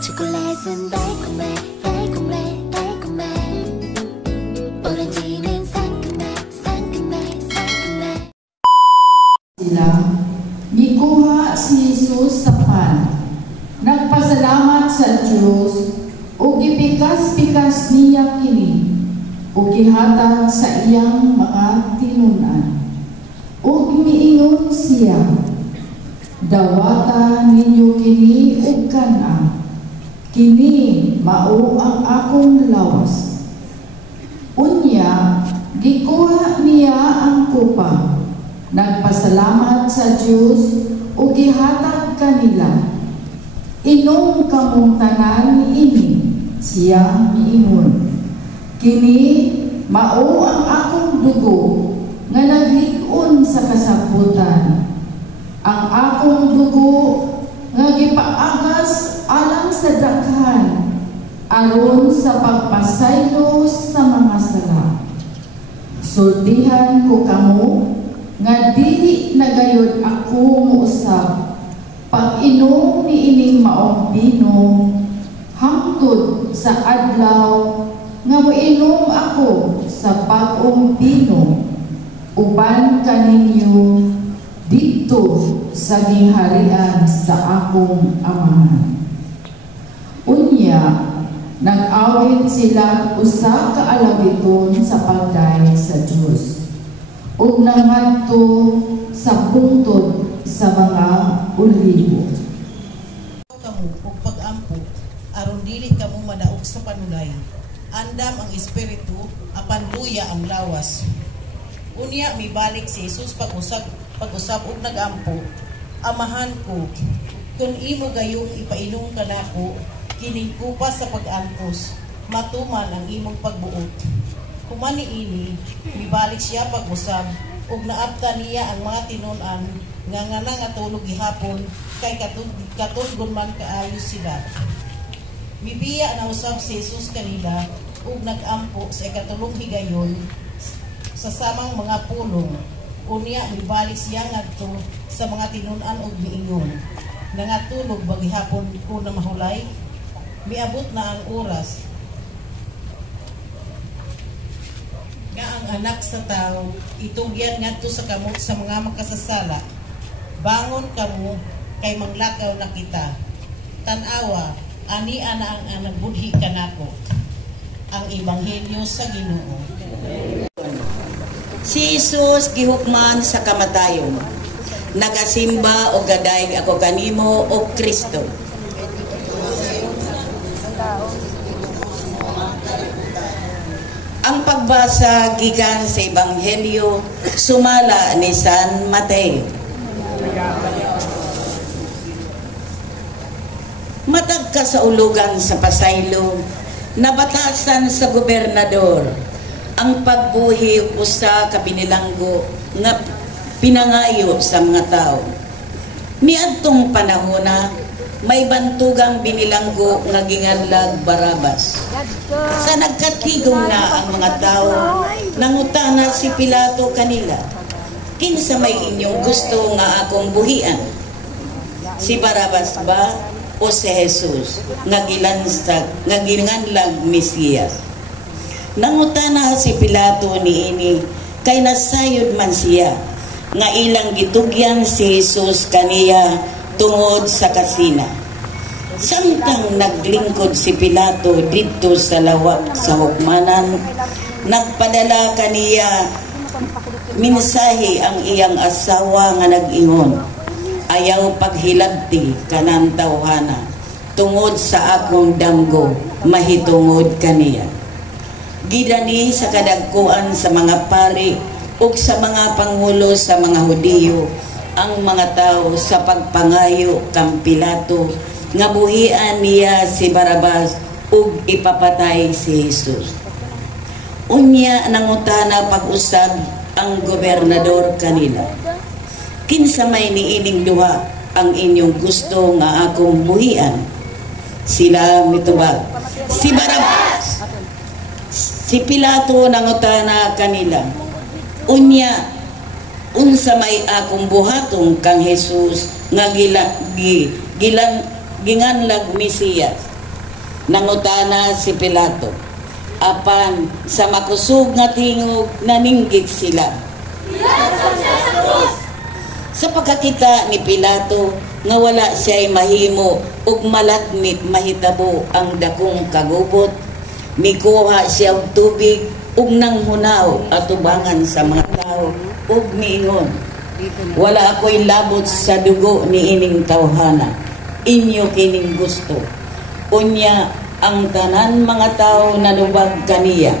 초콜릿은 달콤해 달콤해 달콤해 오렌지는 상큼해 상큼해 상큼해. Sila, mikuha si Jesus sa pan, nagpasalamat sa Diyos, o gipikas-pikas niya kini, o gihatag sa iyang mga tinunan. O miingon siya, dawata ninyo kini ug kana, kini mao ang akong lawas. Unya, gikuha niya ang kupa, nagpasalamat sa Diyos o gihatag kanila. Inom kamong tanan ini, siya miingon. Kini mao ang akong dugo nga naglig-on sa kasabutan. Ang akong dugo nga gipaagas alang sa daghan aron sa pagpasaylo sa mga sala. Sultihan ko kamo nga dili nagayod ako muusab pag-inom ni ining maong bino hangtod sa adlaw nga moinom ako sa bag-ong bino uban kaninyo dito sa giharian sa akong amahan. Unya, nag-awit sila usa ka alawiton sa pagday sa Dios ug nangadto sa bungtod sa mga ulibo. Kamu ug pag-ampo aron dili kamo madaog sa panulay. Andam ang espiritu apan luya ang lawas. Unya mibalik si Jesus pag-usab og nag-ampo. Amahan ko, kung imo gayong ipainom kanako kining kupa sa pag-antos, matuman ang imong pagbuot. Humani ini, mibalik siya pag-usab ug naabta niya ang mga tinunan nga nga tulog gihapon kay katulgon man kaayo sila. Mibiya na usab si Jesus kanila ug nag-ampo sa ikatulong higayon sa samang mga pulong. Unya mibalik siya ngadto sa mga tinunan ug miingon. Nangatulog ba gihapon ko na mahulay? Miabot na ang oras nga ang anak sa tao itugyan ngadto sa kamot sa mga makasasala. Bangon kamo kay manglakaw na kita. Tan-awa ani ana ang nagbudhi kanako. Ang ebanghelyo sa Ginoo. Si Jesus gihukman sa kamatayon. Nagasimba o gaday ako kanimo o Kristo. Ang pagbasa gikan sa ebanghelyo sumala ni San Mateo. Matag kasaulugan sa pasaylo, nabatasan sa gobernador ang pagbuhi usa ka binilanggo nga pinangayo sa mga tao. Niadtong panahona may bantugang binilanggo nga gingadlag Barabas. Sa nagkatigong na ang mga tao, nangutana si Pilato kanila, kinsa may inyong gusto nga akong buhian? Si Barabas ba o si Jesus nga ginganlag Mesiyas? Nangutana si Pilato niini kay nasayod man siya nga ilang gitugyan si Jesus kaniya tungod sa kasina. Samtang naglingkod si Pilato dito sa lawak sa hukmanan, nagpadala kaniya minsahe ang iyang asawa nga nag-ingon, ayaw paghilabti kanang tawhana tungod sa akong damgo mahitungod kaniya. Gidani sa kadagkuan sa mga pari ug sa mga pangulo sa mga Hudiyo ang mga tao sa pagpangayo kang Pilato nga buhian niya si Barabas ug ipapatay si Jesus. Unya nangutana pag-usab ang gobernador kanila, kinsa may niining duha ang inyong gusto nga akong buhian? Sila mitubag, si Barabas. Si Pilato nangutana kanila, unya unsa may akong buhaton kang Jesus nga ginganlag Mesiyas? nangutana si Pilato. Apan sa makusog nga tingog naninggig sila. Sa pagkakita ni Pilato nga wala siya'y mahimo ug malatmit mahitabo ang dakong kagubot, mikuha siya og tubig ug nanghunaw atubangan sa mga tao ug miingon, wala ako'y labot sa dugo ni ining tawhana, inyo kining gusto. Unya ang tanan mga tao nanubag kaniya.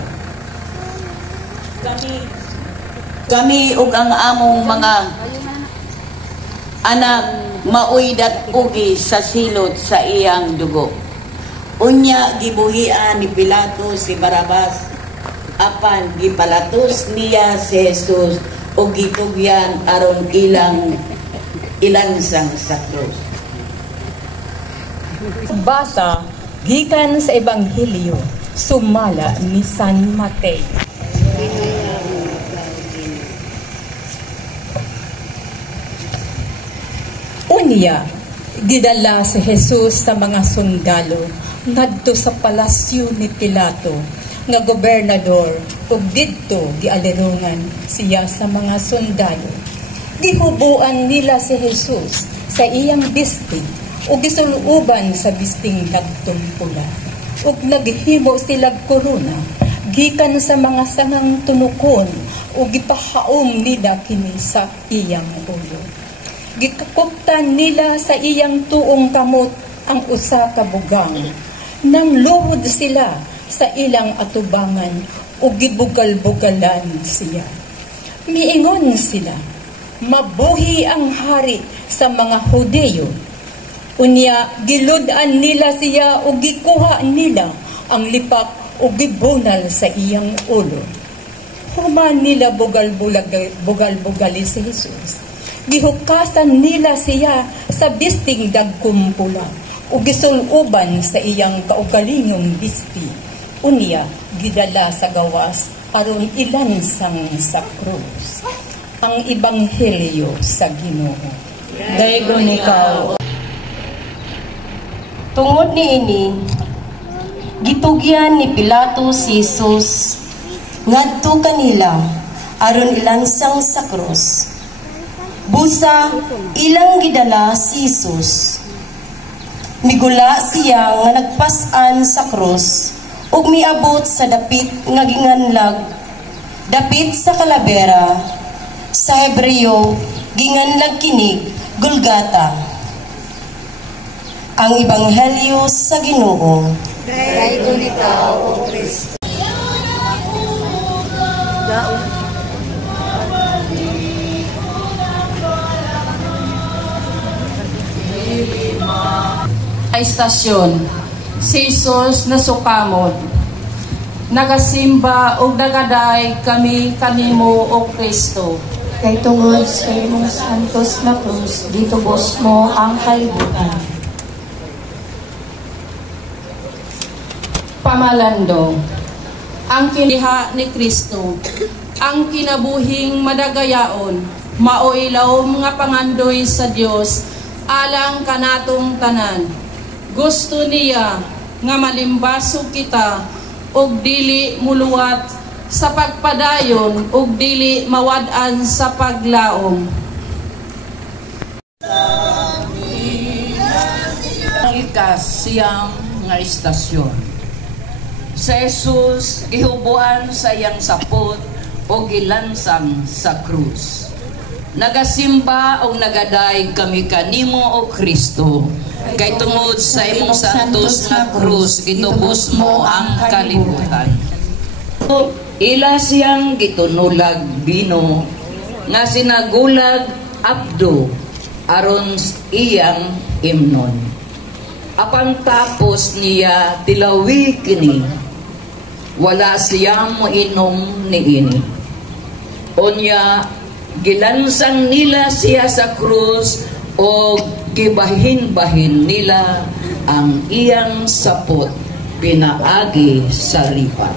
Kami ug ang among mga anak mauydat ugi sa silot sa iyang dugo. Unya gibuhian ni Pilato si Barabas, apan gipalatos niya si Jesus o gitugyan aron ilansang sa krus. Basa gikan sa Ebanghelyo sumala ni San Mateo. Unya, gidala si Jesus sa mga sundalo ngadto sa palasyo ni Pilato nga gobernador ug didto gialirungan siya sa mga sundalo. Gihubuan nila si Jesus sa iyang bistig ug gisuluban sa bisting dagtong pula ug naghimo sila korona gikan sa mga sangang tunukon ug gipahaom nila kini sa iyang ulo. Gikakuptan nila sa iyang tuong kamot ang usa ka bugang. Nang luhod sila sa ilang atubangan o gibugal-bugalan siya. Miingon sila, mabuhi ang hari sa mga Hudeyo. Unya, giludan nila siya o gikuha nila ang lipak o gibunal sa iyang ulo. Human nila bugal-bugali si Jesus. Gihukasan nila siya sa bisting dagkumpula o gisuluban sa iyang kaugalingong bisti. Unya, gidala sa gawas aron ilansang sa krus. Ang Ebanghelyo sa Ginoo. Daygon ikaw. Tungod niini, gitugyan ni Pilato si Jesus ngadto kanila aron ilansang sa krus. Busa ilang gidala si Jesus. Migula siya nga nagpasan sa krus ug miabot sa dapit nga ginganlag, dapit sa kalabera. Sa Hebreo ginganlag kinig Golgata. Ang Ebanghelyo sa Ginoo. Daygon ikaw, O Kristo. Istasyon, si Jesus nasukamod, nagasimba o nagaday kami kanimo o Kristo. Kay tungod sa imong santos na krus, gitubos mo ang kalibutan. Pamalandong, ang kiniha ni Kristo, ang kinabuhing madagayaon, maoilaw nga pangandoy sa Dios, alang kanatong tanan. Gusto niya nga malimbaso kita og dili muluwat sa pagpadayon og dili mawad-an sa paglaom. Ang ikasiyang nga istasyon. Sa Jesus gihubuan sa iyang sapot o gilansang sa krus. Nagasimba o nagaday kami kanimo o Kristo. Kay tungod sa imong santos na krus, gitubos mo ang kalibutan. Ila siyang gitunulag bino, nga sinagulag abdo, aron iyang imnon. Apan tapos niya tilawi kini, wala siyang moinom ni ini. Unya, gilansang nila siya sa krus, o gibahin-bahin nila ang iyang sapot pinaagi sa lipat.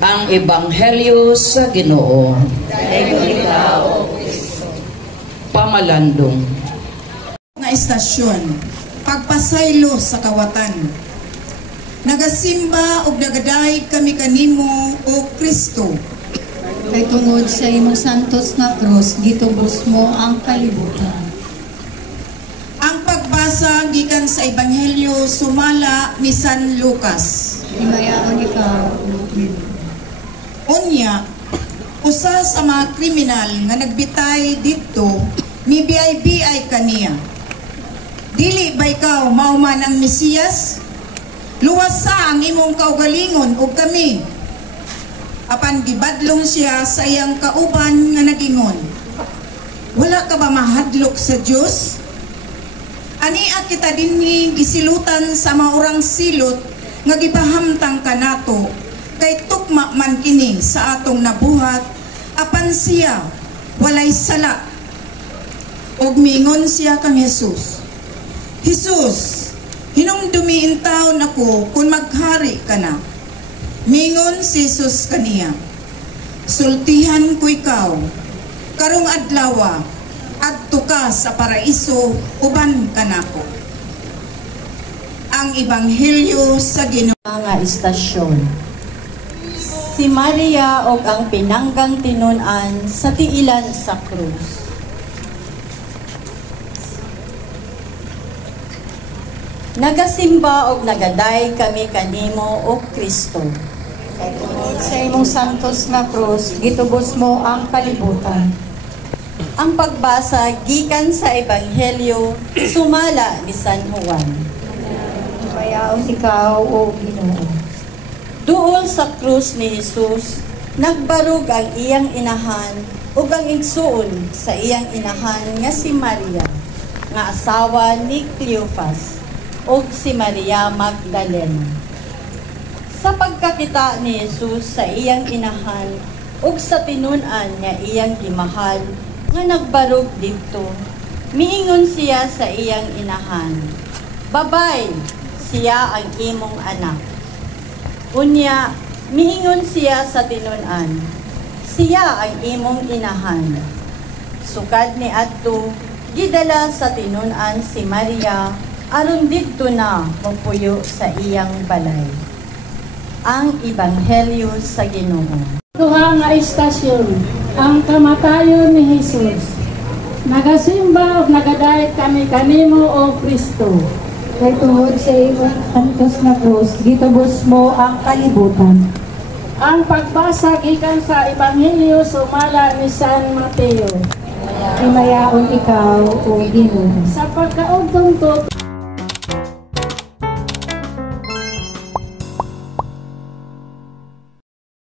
Ang Ebanghelyo sa Ginoo. Pamalandong. Nga istasyon, pagpasaylo sa kawatan. Nagasimba og nagaday kami kanimo o Kristo. Kay tungod sa imong santos nga krus, gitubos mo ang kalibutan. Ang pagbasa gikan sa Ebanghelyo sumala ni San Lucas. Himayaon ikaw, Unya, usa sa mga kriminal nga nagbitay dito, mibiyay-biyay kaniya. Dili ba ikaw mauman ang Mesiyas? Luwas sa ang imong kaugalingon ug kami. Apan gibadlong siya sa iyang kauban nga nagingon, wala ka ba mahadlok sa Dios? Ania kita dinhi gisilutan sa maurang silot nga gipahamtang kanato, kay tukma man kini sa atong nabuhat, apan siya walay sala. Og mingon siya kang Jesus, Jesus, hinumdumiin taon ako kung maghari ka na. Mingon si Jesus kaniya, sultihan ko ikaw, karong adlawa, adto ka sa paraiso, uban ka nako. Ang Ebanghelyo sa Ginoo. Mga istasyon. Si Maria og ang pinanggang tinun-an sa tiilan sa krus. Nagasimba og nagaday kami kanimo o Kristo. Kay tungod sa imong santos nga krus, gitubos mo ang kalibutan. Ang pagbasa gikan sa Ebanghelyo sumala ni San Juan. Himayaon ikaw o Ginoo. Duol sa krus ni Jesus, nagbarog ang iyang inahan ug ang igsuon sa iyang inahan nga si Maria, nga asawa ni Cleophas, ug si Maria Magdalena. Sa pagkakita ni Jesus sa iyang inahan ug sa tinun-an nga iyang gimahal nga nagbarog didto, miingon siya sa iyang inahan, babay, siya ang imong anak. Unya, miingon siya sa tinun-an, siya ang imong inahan. Sukad ni adto, gidala sa tinun-an si Maria aron didto na mapuyo sa iyang balay. Ang Ebanghelyo sa Ginoo. Duha nga istasyon, ang kamatayon ni Jesus. Nagasimba o nagaday kami kanimo o Kristo. kay tungod sa imong santos nga krus, gitubos mo ang kalibutan. Ang pagbasa gikan sa Ebanghelyo sumala ni San Mateo. Himayaon ikaw o Ginoo. Sa pagkaugtong